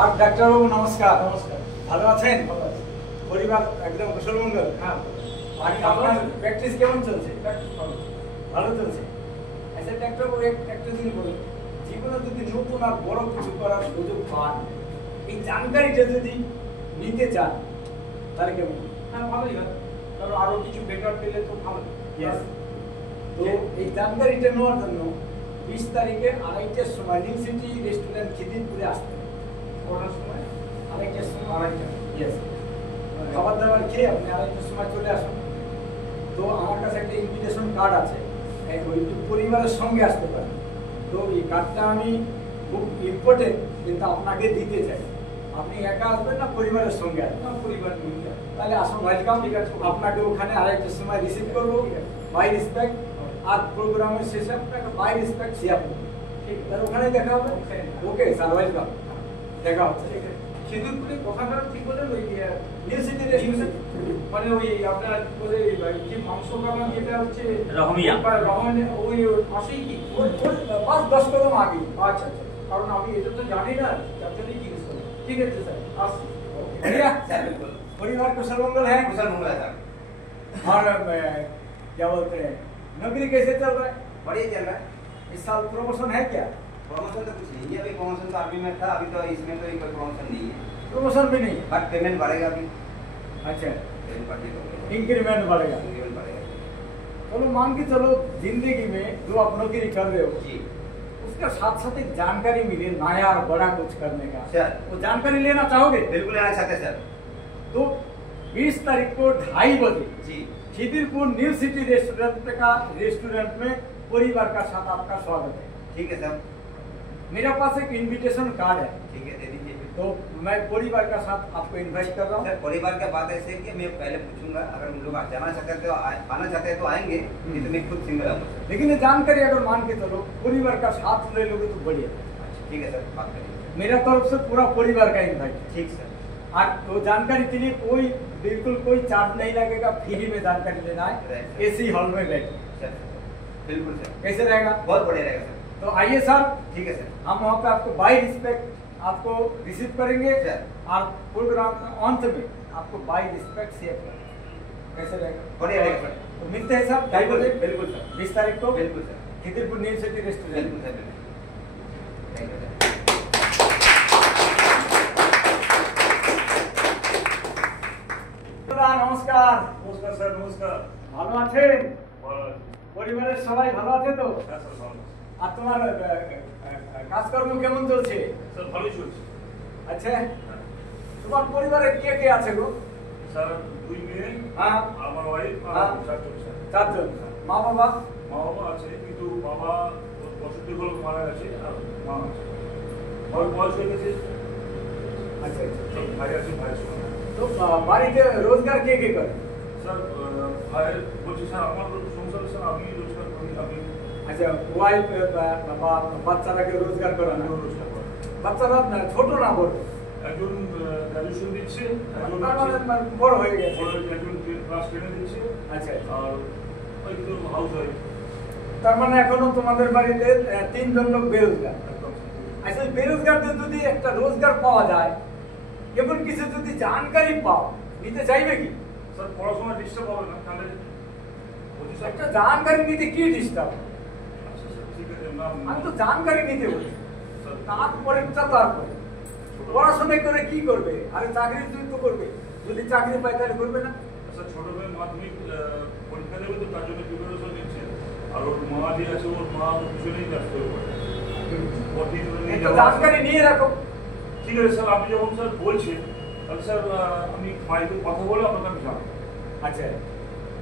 আর ডাক্তারবাবু নমস্কার। নমস্কার। ভালো আছেন? ভালো আছি। পরিবার একদম কুশল মঙ্গল? হ্যাঁ। আর আপনার প্র্যাকটিস কেমন চলছে? ভালো। ভালো চলছে। আচ্ছা ডাক্তারবাবু একটা জিনিস বলুন, জীবনে যদি নতুন আর বড় কিছু করার সুযোগ পান, এই জানকারিটা যদি নিতে চান তাহলে কেমন? হ্যাঁ, ভালোই হয়। কারণ আরো কিছু বেটার পেলে তো ভালো। Yes. তো এই জানকারিটা নেওয়ার জন্য 20 তারিখে 2:30টার সময় নিউ সিটি রেস্টুরেন্ট খিদিরপুরে আসতে হবে। কটার সময়? 2:30টার সময়। 2:30টা। ইয়েস। খাবার দাবার খেয়ে আপনি 2:30টার সময় চলে আসুন। তো আমার কাছে একটা ইনভিটেশন কার্ড আছে, ওই পরিবারের সঙ্গে আসতে পারেন। তো এই কার্ডটা আমি খুব ইম্পর্টেন্ট, কিন্তু আপনাকে দিতে চাই। আপনি একা আসবেন না পরিবারের সঙ্গে আসবেন? না, পরিবার নিয়ে যাবো। তাহলে আসুন, ওয়েলকাম। ঠিক আছে। আপনাকে ওখানে 2:30টার সময় রিসিভ করবো, ঠিক আছে। By respect. আর প্রোগ্রামের শেষে আপনাকে বাই রেসপেক্ট শেয়ার করবো। ঠিক আছে। তাহলে ওখানে দেখা হবে। Okay sir, welcome. দেখা হচ্ছে। ঠিক আছে। খিদিরপুরে কোথাকার ঠিক বলেন? ওই নিউ সিটি রেস্টুরেন্ট, মানে ওই আপনার বলে যে মাংস কাবাব যেটা হচ্ছে রহমিয়া। রহমিয়া, ওই পাশেই কি? ওই 5-10 কদম আগে। আচ্ছা আচ্ছা। কারণ আমি এটা তো জানি না, যার জন্যই জিজ্ঞেস করলাম। ঠিক আছে স্যার, আসছি। भैया सर बिल्कुल परिवार कुशल मंगल है? कुशल मंगल है सर। और क्या बोलते हैं, नौकरी कैसे चल रहा है? बढ़िया चल रहा है। इस साल प्रमोशन है क्या? प्रमोशन तो कुछ नहीं है, अभी प्रमोशन तो आर्मी में था, अभी तो इसमें तो कोई प्रमोशन नहीं है, प्रमोशन भी नहीं है। बट पेमेंट बढ़ेगा अभी। अच्छा, पेमेंट बढ़ेगा, इंक्रीमेंट बढ़ेगा। पेमेंट बढ़ेगा चलो मान के चलो, जिंदगी में जो आप नौकरी कर रहे हो जी। उसका साथ साथ एक जानकारी मिले नया और बड़ा कुछ करने का, सर। वो जानकारी लेना चाहोगे? बिल्कुल लेना चाहते हैं सर। तो 20 तारीख को 2:30 बजे जी खिदिरपुर न्यू सिटी रेस्टोरेंट में परिवार का साथ आपका स्वागत है। ठीक है सर। मेरे पास एक इनविटेशन कार्ड है, ठीक है, दे दीजिए फिर। तो मैं परिवार का साथ आपको इनवाइट कर रहा हूँ। सर परिवार का बात ऐसे है कि मैं पहले पूछूंगा, अगर उन लोग जाना चाहते हैं तो आना चाहते हैं तो आएंगे, नहीं तो मैं खुद सिंगल आऊंगा सर। लेकिन ये जानकारी अगर मान के चलो परिवार का साथ ले लोगे तो बढ़िया। अच्छा, ठीक है सर, बात करिए। मेरा तरफ से पूरा परिवार का इनवाइट है। ठीक सर। और वो जानकारी के लिए बिल्कुल कोई चार्ज नहीं लगेगा, फ्री में जानकारी लेना है। Right. एसी हॉल में बैठे, सर बिल्कुल सर, कैसे रहेगा? बहुत बढ़िया रहेगा सर। तो आइए सर, ठीक है सर। हम वहाँ पे आपको बाय रिस्पेक्ट आपको रिसीव करेंगे सर। और प्रोग्राम अंत में आपको बाय रिस्पेक्ट शेयर करेंगे। कैसे रहेगा? बढ़िया रहेगा सर। तो मिलते हैं सर 2:30 बजे, बिल्कुल सर, 20 तारीख को बिल्कुल sir, Khidirpur new city restaurant. बिल्कुल सर, बिल्कुल। Thank you sir. নমস্কার। নমস্কার স্যার, নমস্কার। ভালো আছেন? ভালো আছি। পরিবারের সবাই ভালো আছে তো? হ্যাঁ স্যার, ভালো আছি। আর তোমার কাজকর্ম কেমন চলছে? স্যার ভালোই চলছে। আচ্ছা, তোমার পরিবারে কে কে আছে গো? স্যার 2 মেয়ে, হ্যাঁ। আমার ওয়াইফ আর হ্যাঁ। 4 জন স্যার। 4 জন। মা বাবা? মা বাবা আছে, কিন্তু বাবা অসুস্থ হলো, মারা গেছে, আর মা আছে। ওর বয়স হয়ে গেছে। আচ্ছা আচ্ছা। ভাই আছে, ভাইয়ের সঙ্গে। তো বাড়িতে রোজগার কে কে করে? স্যার ভাইয়ের বলছি স্যার, আমার সংসার স্যার আমি রোজগার করি, আমি আচ্ছা, ওয়াইফ বা বাচ্চারাকে রোজগার করে না? রোজগার করি। বাচ্চারা ছোট না বড়? একজন গ্র্যাজুয়েশন দিচ্ছে, একজন তার আছে, মানে বড় হয়ে গেছে। একজন ক্লাস 10 দিচ্ছে, আচ্ছা, আর ওই তো হাউস ওয়াইফ। তার মানে এখনো তোমাদের বাড়িতে 3 জন লোক বেরোজগার। একদম আচ্ছা, বেরোজগারদের যদি একটা রোজগার পাওয়া যায়, এমন কিছু যদি জানকারি পাও, নিতে চাইবে কি? স্যার পড়াশোনা ডিস্টার্ব হবে না তাহলে? বলছি স্যার। একটা জানকারি নিতে কি ডিস্টার্ব? আচ্ছা স্যার, ঠিক আছে। না আমি তো জানকারি নিতে বলছি, স্যার, তারপরেটা তারপরে পড়াশোনা করে কি করবে? আরে চাকরি তুই তো করবে, যদি চাকরি পাই তাহলে করবে না? স্যার ছোট মেয়ে মাধ্যমিক পরীক্ষা দেবে, তো তার জন্য প্রিপারেশন নিচ্ছে, আর ওর মা যে আছে, ওর মা পিছনেই ব্যস্ত হয়ে পড়ে। ওর টিউশনে নিয়ে একটা যাওয়া। জানকারি নিয়ে রাখো। ঠিক আছে স্যার, আপনি যখন স্যার বলছেন, তাহলে স্যার আমি বাড়িতে কথা বলে আপনাকে আমি জানাবো। আচ্ছা,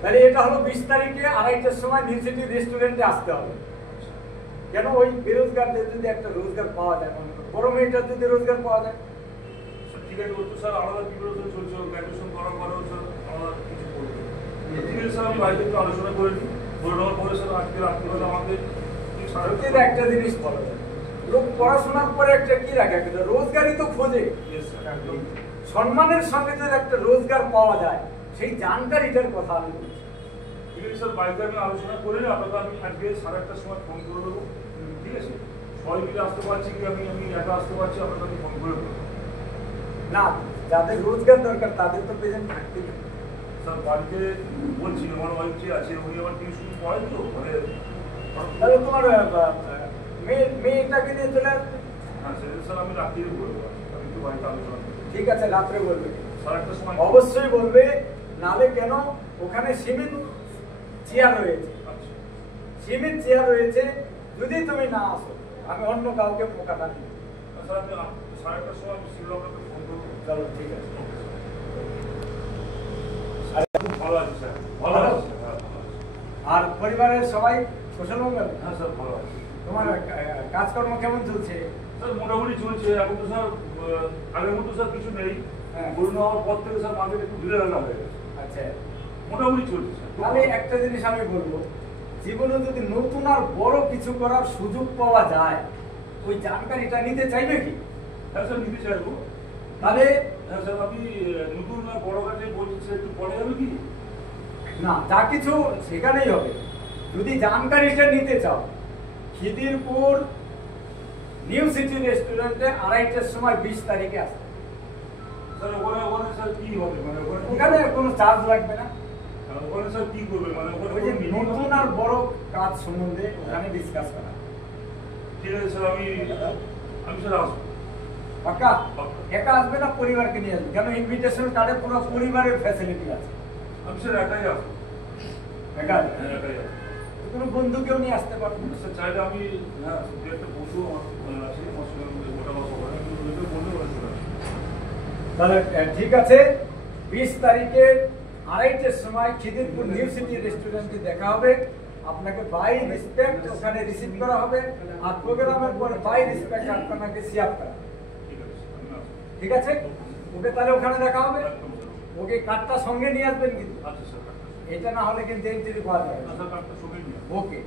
তাহলে এটা হলো 20 তারিখে 2:30টার সময় নিউ সিটি রেস্টুরেন্টে আসতে হবে। কেন? ওই বেরোজগারদের যদি একটা রোজগার পাওয়া যায়, বড় মেয়েটার যদি রোজগার পাওয়া যায়। স্যার ঠিক আছে, ও তো স্যার আলাদা প্রিপারেশন চলছে, গ্র্যাজুয়েশন করার পরেও স্যার আলাদা কিছু করবে। ঠিক আছে স্যার, আমি বাড়িতে একটু আলোচনা করে নিই, বলে নেওয়ার পরে স্যার আজকে রাত্রিবেলা আমাকে সত্যি একটা জিনিস বলো, লোক পড়াশোনার পরে একটা কি রাখে, একটা রোজগারই তো খোঁজে। ইয়েস স্যার, একদম। সম্মানের সঙ্গে যদি একটা রোজগার পাওয়া যায়, সেই জানকারিটার কথা আমি বলছি। ঠিক আছে স্যার, বাড়িতে আমি আলোচনা করে আপনাকে আমি আজকে 8:30টার সময় ফোন করে দেবো। ঠিক আছে, সবাই মিলে আসতে পারছি কি আমি একা আসতে পারছি, আপনাকে ফোন করে বলবো। না, যাদের রোজগার দরকার তাদের তো প্রেজেন্ট থাকতেই হবে। স্যার বাড়িতে বলছি আমার ওয়াইফ যে আছে উনি আমার টিউশন পড়ায় তো মানে তাহলে তোমার মেয়েটাকে নিয়ে চলে আসবে। হ্যাঁ সেটা স্যার আমি রাত্রিরে বলবো, আমি একটু বাড়িতে আলোচনা করবো। ঠিক আছে, রাত্রে বলবে। সাড়ে আটটার সময় অবশ্যই বলবে, নালে কেন ওখানে সিমেন্ট চেয়ার রয়েছে, আচ্ছা সিমেন্ট চেয়ার রয়েছে, যদি তুমি না আসো আমি অন্য কাউকে পোকাটা দিই। স্যার আমি সাড়ে আটটার সময় আমি শিবির আপনাকে ফোন করবো। চলো ঠিক আছে। খুব ভালো আছে স্যার, ভালো আছে স্যার, হ্যাঁ ভালো আছে। আর পরিবারের সবাই কুশল মঙ্গল? হ্যাঁ স্যার ভালো আছে। তোমার কাজকর্ম কেমন চলছে? স্যার মোটামুটি চলছে, এখন তো স্যার আগের মতো স্যার কিছু নেই। হ্যাঁ। করোনা হওয়ার পর থেকে স্যার মার্কেট একটু ধীরে রাখা হয়ে গেছে, আচ্ছা, মোটামুটি চলছে স্যার। তাহলে একটা জিনিস আমি বলবো, জীবনে যদি নতুন আর বড় কিছু করার সুযোগ পাওয়া যায়, ওই জানকারিটা নিতে চাইবে কি? হ্যাঁ স্যার নিতে চাইবো। তাহলে হ্যাঁ স্যার আমি নতুন আর বড় কাজে বলছি স্যার একটু পরে যাবে কি? না, যা কিছু সেখানেই হবে। যদি জানকারিটা নিতে চাও, খিদিরপুর নিউ সিটি রেস্টুরেন্টে 2:30টার সময় 20 তারিখে আসবে। স্যার ওখানে স্যার কি হবে মানে ওখানে কোনো চার্জ লাগবে না। ওখানে স্যার কি করবে মানে ওখানে ওই যে কোনো meeting নতুন হবে? আর বড় কাজ সম্বন্ধে ওখানে ডিসকাস করা। ঠিক আছে স্যার আমি স্যার আসবো। পাক্কা? একা আসবে না পরিবারকে নিয়ে আসবে? কেন ইনভিটেশন কার্ডে পুরো পরিবারের ফ্যাসিলিটি আছে। আমি স্যার একাই আসবো। একা আসবে? হ্যাঁ একাই আসবো। কোনো বন্ধুকেও নিয়ে আসতে পারবো। স্যার চাইলে আমি হ্যাঁ দু একটা বন্ধু আমার আছে আমার সঙ্গে গোটা মাস হবে কিন্তু দুটো বন্ধু আছে। তাহলে ঠিক আছে, 20 তারিখে 2:30টার সময় খিদিরপুর নিউ সিটি রেস্টুরেন্টে দেখা হবে। আপনাকে বাই রেসপেক্ট ওখানে রিসিভ করা হবে, আর প্রোগ্রামের পরে বাই রেসপেক্ট আপনাকে সিয়াপ করা। ঠিক আছে স্যার আমি আসবো। ঠিক আছে, ওকে তাহলে ওখানে দেখা হবে। একদম স্যার। ওকে কার্ডটা সঙ্গে নিয়ে আসবেন কিন্তু, আচ্ছা স্যার কাটটা। এটা না হলে কিন্তু এন্ট্রি পাওয়া যাবে না। স্যার কাটটা সঙ্গে নিয়ে আসবো। ওকে,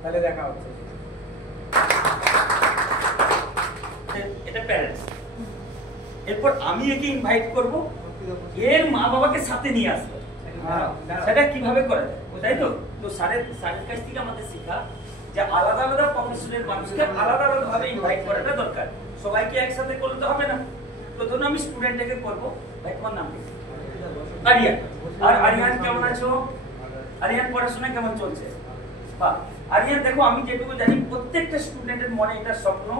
তাহলে দেখা হচ্ছে। এটা প্যারেন্টস। এরপর আমি একে ইনভাইট করব, এর মা বাবাকে সাথে নিয়ে আসবো। সেটা কিভাবে করে তাই তো? তো স্যারের কাছ থেকে আমাদের শেখা যে আলাদা আলাদা প্রফেশনের মানুষকে আলাদা আলাদা ভাবে ইনভাইট করাটা দরকার। সবাইকে একসাথে করলে তো হবে না। প্রথমে আমি স্টুডেন্টকে করব। ভাই তোমার নাম কি? আরিয়ান। আর আরিয়ান কেমন আছো? আরিয়ান পড়াশোনা কেমন চলছে? বাহ। আরিয়ান দেখো, আমি যেটুকু জানি প্রত্যেকটা স্টুডেন্টের মনে এটা স্বপ্ন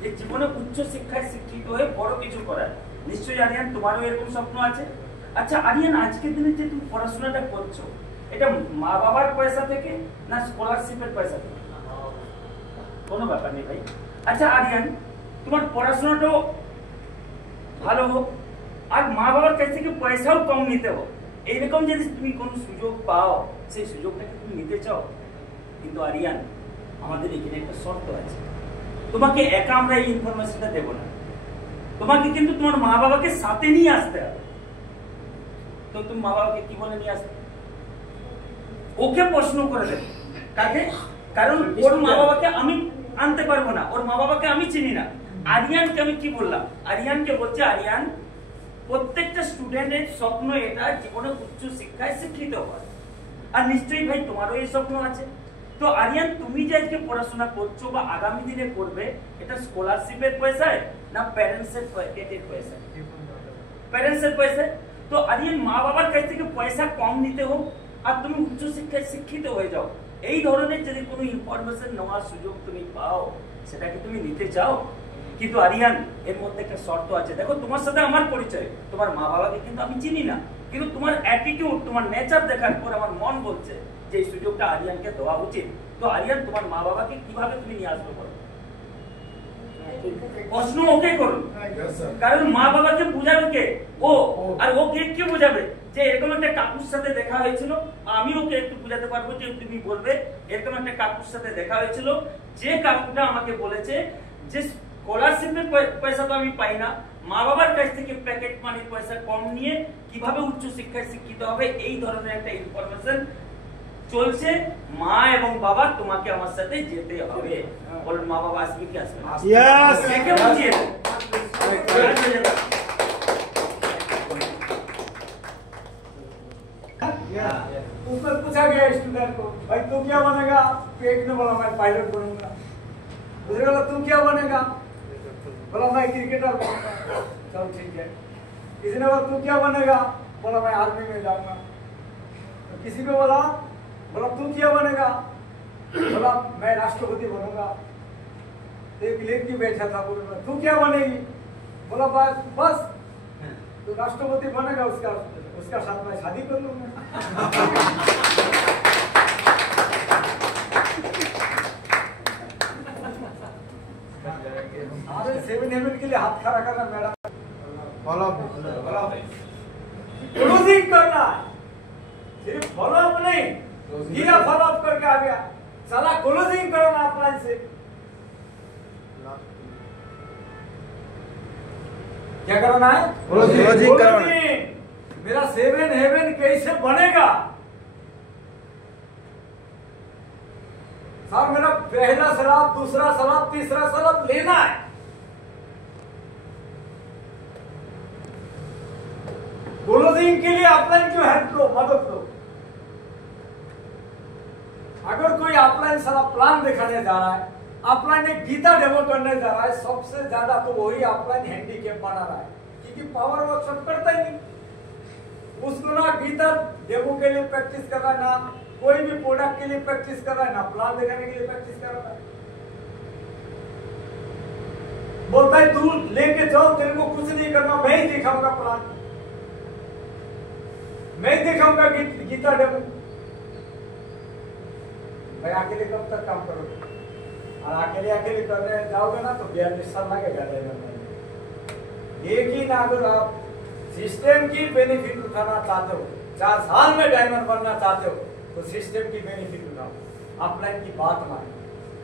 যে জীবনে উচ্চ শিক্ষায় শিক্ষিত হয়ে বড় কিছু করার। নিশ্চয়ই আরিয়ান তোমারও এরকম স্বপ্ন আছে। আচ্ছা আরিয়ান, আজকের দিনে যে তুমি পড়াশোনাটা করছো, এটা মা বাবার পয়সা থেকে না স্কলারশিপের পয়সা থেকে? কোনো ব্যাপার নেই ভাই। আচ্ছা আরিয়ান, তোমার পড়াশোনাটাও ভালো হোক আর মা বাবার কাছ থেকে পয়সাও কম নিতে হোক, এইরকম যদি তুমি কোনো সুযোগ পাও, সেই সুযোগটাকে তুমি নিতে চাও। কিন্তু আরিয়ান, আমাদের এখানে একটা শর্ত আছে। তোমাকে একা আমরা এই ইনফরমেশনটা দেব না, তোমাকে কিন্তু তোমার মা বাবাকে সাথে নিয়ে আসতে হবে। তো তুমি মা বাবাকে কি বলে নিয়ে আসবে? ওকে প্রশ্ন করে দেবে। কাকে? কারণ ওর মা বাবাকে আমি আনতে পারবো না, ওর মা বাবাকে আমি চিনি না। আরিয়ানকে আমি কি বললাম? আরিয়ানকে বলছে, আরিয়ান প্রত্যেকটা স্টুডেন্টের স্বপ্ন এটা জীবনে উচ্চ শিক্ষায় শিক্ষিত হয়। আর নিশ্চয়ই ভাই তোমারও এই স্বপ্ন আছে। তো আরিয়ান, তুমি যে আজকে পড়াশোনা করছো বা আগামী দিনে করবে, এটা স্কলারশিপের পয়সায় না প্যারেন্টসের পয়সায়? প্যারেন্টসের পয়সায়। তো আরিয়ান, মা বাবার কাছ থেকে পয়সা কম নিতে হোক আর তুমি উচ্চ শিক্ষায় শিক্ষিত হয়ে যাও, এই ধরনের যদি কোনো ইনফরমেশন নেওয়ার সুযোগ তুমি পাও, সেটাকে তুমি নিতে চাও। কিন্তু আরিয়ান, এর মধ্যে একটা শর্ত আছে। দেখো, তোমার সাথে আমার পরিচয়, তোমার মা বাবাকে কিন্তু আমি চিনি না, কিন্তু তোমার অ্যাটিটিউড, তোমার নেচার দেখার পর আমার মন বলছে যে এই সুযোগটা আরিয়ানকে দেওয়া উচিত। তো আরিয়ান, তোমার মা বাবাকে কিভাবে তুমি নিয়ে আসবে বলো? প্রশ্ন ওকে করুন, কারণ মা বাবাকে বুঝাবে কে? ও। আর ও কে বুঝাবে? যে এরকম একটা কাকুর সাথে দেখা হয়েছিল, আমি ওকে একটু বুঝাতে পারবো যে তুমি বলবে এরকম একটা কাকুর সাথে দেখা হয়েছিল, যে কাকুটা আমাকে বলেছে যে স্কলারশিপের পয়সা তো আমি পাই না, মা বাবার কাছ থেকে প্যাকেট মানির পয়সা কম নিয়ে কিভাবে উচ্চ শিক্ষায় শিক্ষিত হবে, এই ধরনের একটা ইনফরমেশন চলছে। মা এবং বাবা, তোমাকে আমার সাথে যেতে হবে। বল, মা বাবা আসবে কি আসবে না? Yes! একে বুঝিয়ে দেবে। उसमें पूछा गया स्टूडेंट को, भाई तू क्या बनेगा? तो एक ने बोला मैं पायलट बनूंगा। दूसरे बोला तू क्या बनेगा, बोला मैं क्रिकेटर बनूंगा। चलो ठीक है। किसी ने बोला तू क्या बनेगा, बोला मैं आर्मी में जाऊंगा। तो किसी को बोला तू क्या बनेगा, बोला मैं राष्ट्रपति बनूंगा। तो एक लड़की बैठा था, बोला तू क्या बनेगी, बोला बस तो राष्ट्रपति बनेगा, उसका साथ मैं शादी कर लूंगा। अरे 7 हेवन के लिए हाथ खड़ा करना मैडम, क्लोजिंग करना है, सिर्फ फॉलो अप नहीं, गिरा फॉलो अप करके आ गया, साला क्लोजिंग करना अपना से। क्या करना है, क्लोजिंग करना। मेरा 7 हेवन कैसे बनेगा, सर मेरा पहला शराब, दूसरा शराब, तीसरा शराब लेना है। क्लोजिंग के लिए अपलाइन क्यों हेल्प लो, मदद लो। अगर कोई अपलाइन सारा प्लान दिखाने जा रहा है, अपलाइन एक गीता डेमो करने जा रहा है, सबसे ज्यादा तो वही अपलाइन हैंडीकैप बना रहा है, क्योंकि पावर वर्कशॉप करता ही नहीं। उसको ना गीता डेमो के लिए प्रैक्टिस कर रहा है, ना कोई भी प्रोडक्ट के लिए प्रैक्टिस कर रहा है, ना प्लान दिखाने के लिए प्रैक्टिस कर रहा है। बोलता है तू लेके जाओ, तेरे को कुछ नहीं करना, मैं ही दिखाऊंगा प्लान, मैं ही दिखाऊंगा गीता डेमो। भाई अकेले कब तक काम करोगे, और अकेले करने जाओगे ना तो 42 साल लगेगा डायमंड में। एक ही ना, अगर आप सिस्टम की बेनिफिट उठाना चाहते हो, 4 साल में डायमंड बनना चाहते हो, तो सिस्टम की बेनिफिट उठाओ, अपलाइन की बात मानो,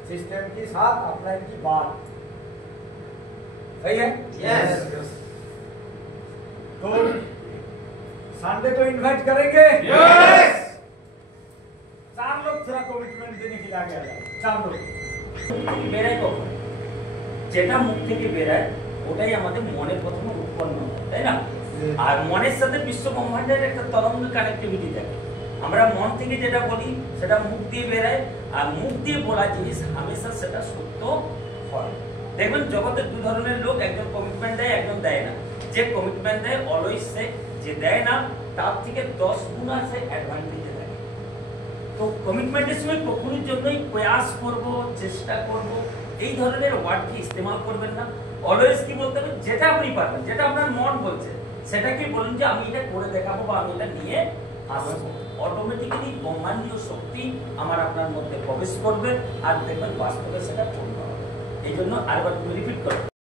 सिस्टम के साथ अपलाइन की बात। सही है? यस। तो संडे को इनवाइट करेंगे? यस। 4 लोग थोड़ा कमिटमेंट देने के लिए आगे आ जाओ, 4 लोग। বেরাই কখন, যেটা মুখ থেকে বেরায় ওটাই আমাদের মনের প্রথমে উৎপন্ন হয়, তাই না? আর মনের সাথে বিশ্ব ব্রহ্মাণ্ডের একটা তরঙ্গ কানেক্টিভিটি থাকে। আমরা মন থেকে যেটা বলি সেটা মুখ দিয়ে বেরায়, আর মুখ দিয়ে বলা জিনিস হামেশা সেটা সত্য হয়। দেখবেন জগতের 2 ধরনের লোক, একজন কমিটমেন্ট দেয়, একজন দেয় না। যে কমিটমেন্ট দেয় অলওয়েজ সে, যে দেয় না তার থেকে 10 গুণ আছে অ্যাডভান্টেজে থাকে। তো কমিটমেন্টের সময় কখনোর জন্যই প্রয়াস করব, চেষ্টা করব এই ধরনের ওয়ার্ডকে ইস্তেমাল করবেন না। অলওয়েজ কি বলতে হবে, যেটা আপনি পারবেন, যেটা আপনার মন বলছে সেটাকে বলুন যে আমি এটা করে দেখাবো বা আমি এটা নিয়ে আসবো। অটোমেটিক্যালি ব্রহ্মাণ্ডীয় শক্তি আমার আপনার মধ্যে প্রবেশ করবে, আর দেখবেন বাস্তবে সেটা পূর্ণ হবে। এই জন্য আরেকবার রিপিট করবো।